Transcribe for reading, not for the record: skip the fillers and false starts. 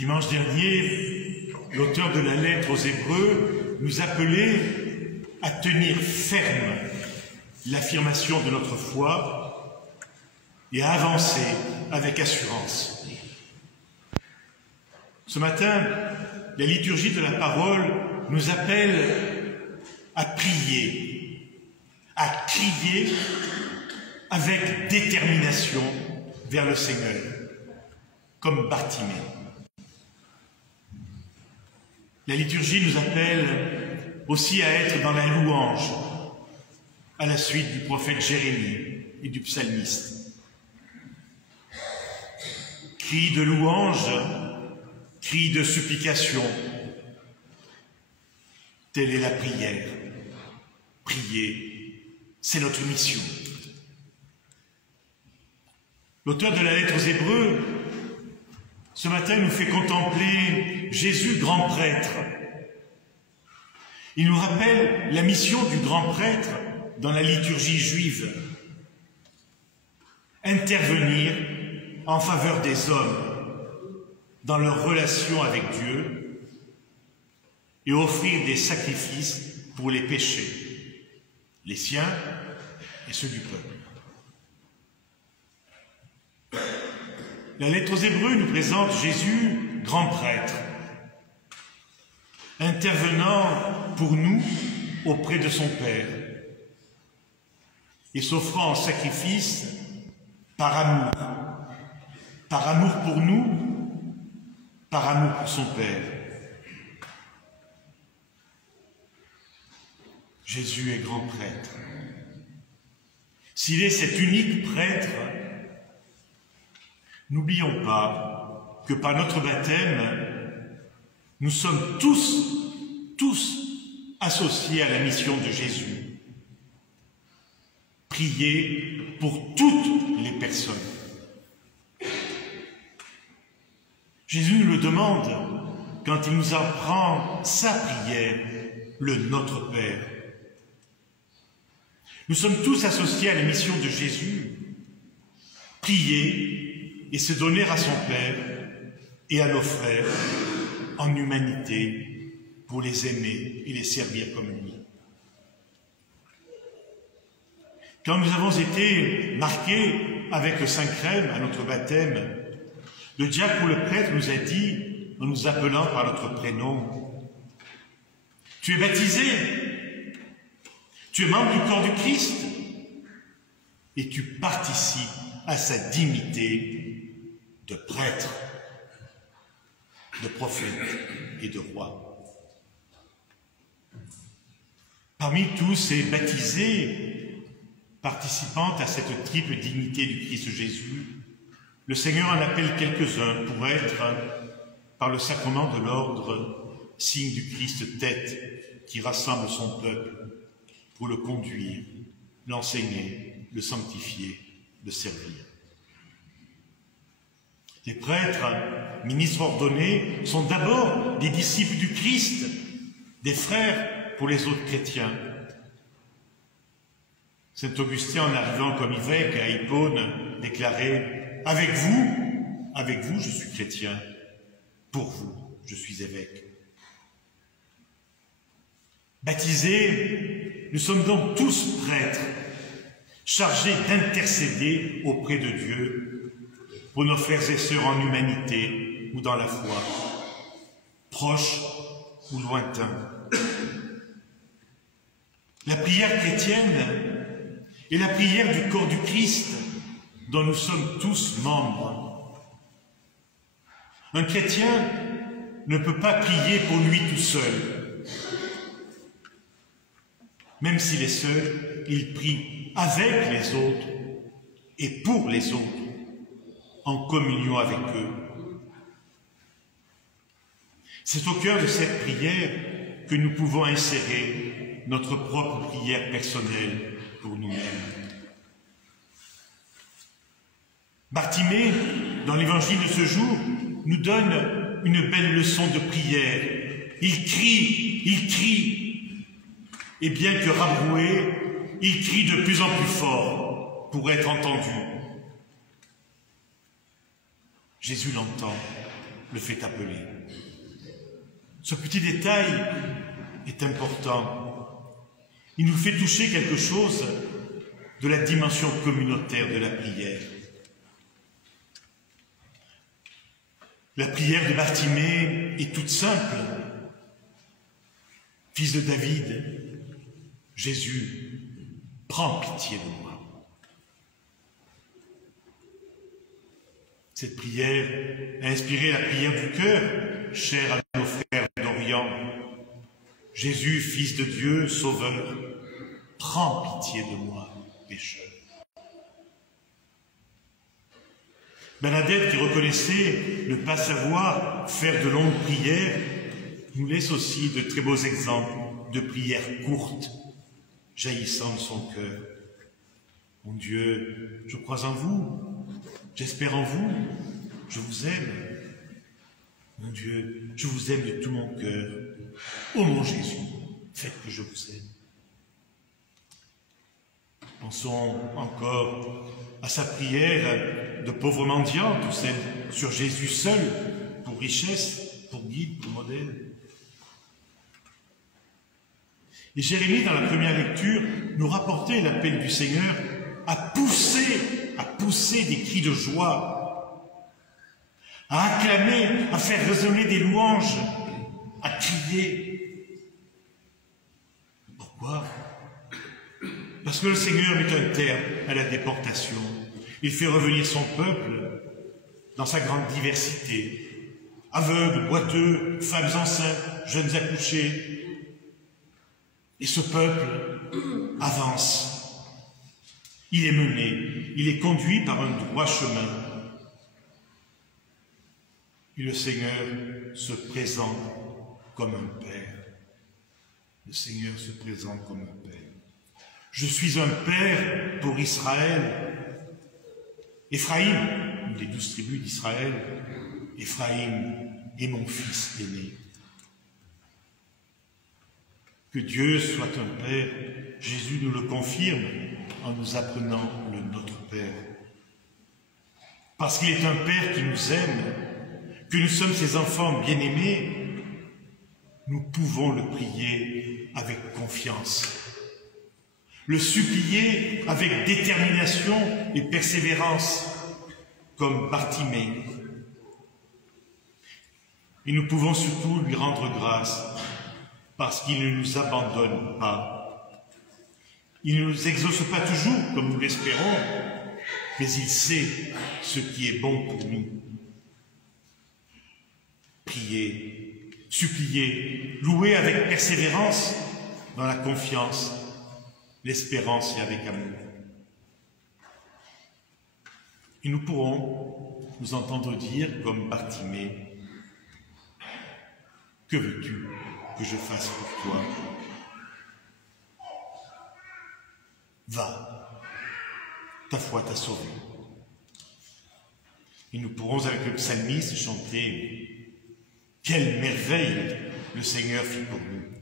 Dimanche dernier, l'auteur de la lettre aux Hébreux nous appelait à tenir ferme l'affirmation de notre foi et à avancer avec assurance. Ce matin, la liturgie de la parole nous appelle à prier, à crier avec détermination vers le Seigneur, comme Bartimée. La liturgie nous appelle aussi à être dans la louange, à la suite du prophète Jérémie et du psalmiste. Cri de louange, cri de supplication, telle est la prière. Prier, c'est notre mission. L'auteur de la lettre aux Hébreux, ce matin, nous fait contempler Jésus, grand prêtre. Il nous rappelle la mission du grand prêtre dans la liturgie juive. Intervenir en faveur des hommes dans leur relation avec Dieu et offrir des sacrifices pour les péchés, les siens et ceux du peuple. La lettre aux Hébreux nous présente Jésus, grand prêtre, intervenant pour nous auprès de son Père et s'offrant en sacrifice par amour pour nous, par amour pour son Père. Jésus est grand prêtre. S'il est cet unique prêtre, n'oublions pas que par notre baptême, nous sommes tous associés à la mission de Jésus. Prier pour toutes les personnes. Jésus nous le demande quand il nous apprend sa prière, le Notre Père. Nous sommes tous associés à la mission de Jésus. Prier et se donner à son Père et à nos frères en humanité pour les aimer et les servir comme lui. Quand nous avons été marqués avec le Saint-Crème à notre baptême, le diacre ou le prêtre nous a dit, en nous appelant par notre prénom, « Tu es baptisé, tu es membre du corps du Christ et tu participes à sa dignité de prêtre, de prophète et de roi. » Parmi tous ces baptisés participant à cette triple dignité du Christ Jésus, le Seigneur en appelle quelques-uns pour être, par le sacrement de l'ordre, signe du Christ tête qui rassemble son peuple pour le conduire, l'enseigner, le sanctifier, le servir. Les prêtres, ministres ordonnés, sont d'abord des disciples du Christ, des frères pour les autres chrétiens. Saint Augustin, en arrivant comme évêque à Hippone, déclarait « Avec vous, je suis chrétien, pour vous, je suis évêque. » Baptisés, nous sommes donc tous prêtres, chargés d'intercéder auprès de Dieu pour nos frères et sœurs en humanité ou dans la foi, proches ou lointains. La prière chrétienne est la prière du corps du Christ dont nous sommes tous membres. Un chrétien ne peut pas prier pour lui tout seul. Même s'il est seul, il prie avec les autres et pour les autres, en communion avec eux. C'est au cœur de cette prière que nous pouvons insérer notre propre prière personnelle pour nous-mêmes. Bartimée, dans l'évangile de ce jour, nous donne une belle leçon de prière. Il crie, et bien que rabroué, il crie de plus en plus fort pour être entendu. Jésus l'entend le fait appeler. Ce petit détail est important. Il nous fait toucher quelque chose de la dimension communautaire de la prière. La prière de Bartimée est toute simple. Fils de David, Jésus, prends pitié de moi. Cette prière a inspiré la prière du cœur, chère à nos frères d'Orient. Jésus, Fils de Dieu, Sauveur, prends pitié de moi, pécheur. Bernadette, qui reconnaissait ne pas savoir faire de longues prières, nous laisse aussi de très beaux exemples de prières courtes, jaillissant de son cœur. Mon Dieu, je crois en vous, j'espère en vous, je vous aime. Mon Dieu, je vous aime de tout mon cœur. Ô mon Jésus, faites que je vous aime. Pensons encore à sa prière de pauvre mendiante, ou celle sur Jésus seul, pour richesse, pour guide, pour modèle. Et Jérémie, dans la première lecture, nous rapportait l'appel du Seigneur à pousser des cris de joie, à acclamer, à faire résonner des louanges, à crier. Pourquoi? Parce que le Seigneur met un terme à la déportation. Il fait revenir son peuple dans sa grande diversité. Aveugles, boiteux, femmes enceintes, jeunes accouchés. Et ce peuple avance. Il est mené, il est conduit par un droit chemin. Et le Seigneur se présente comme un Père. Le Seigneur se présente comme un Père. Je suis un Père pour Israël. Éphraïm, une des 12 tribus d'Israël, Éphraïm est mon fils aîné. Que Dieu soit un Père, Jésus nous le confirme en nous apprenant le Notre Père. Parce qu'il est un Père qui nous aime, que nous sommes ses enfants bien-aimés, nous pouvons le prier avec confiance, le supplier avec détermination et persévérance, comme Bartimée. Et nous pouvons surtout lui rendre grâce, parce qu'il ne nous abandonne pas. Il ne nous exauce pas toujours, comme nous l'espérons, mais il sait ce qui est bon pour nous. Prier, supplier, louer avec persévérance, dans la confiance, l'espérance et avec amour. Et nous pourrons nous entendre dire, comme Bartimée, « Que veux-tu que je fasse pour toi? Va, ta foi t'a sauvé. » Et nous pourrons avec le psalmiste chanter « Quelle merveille le Seigneur fit pour nous !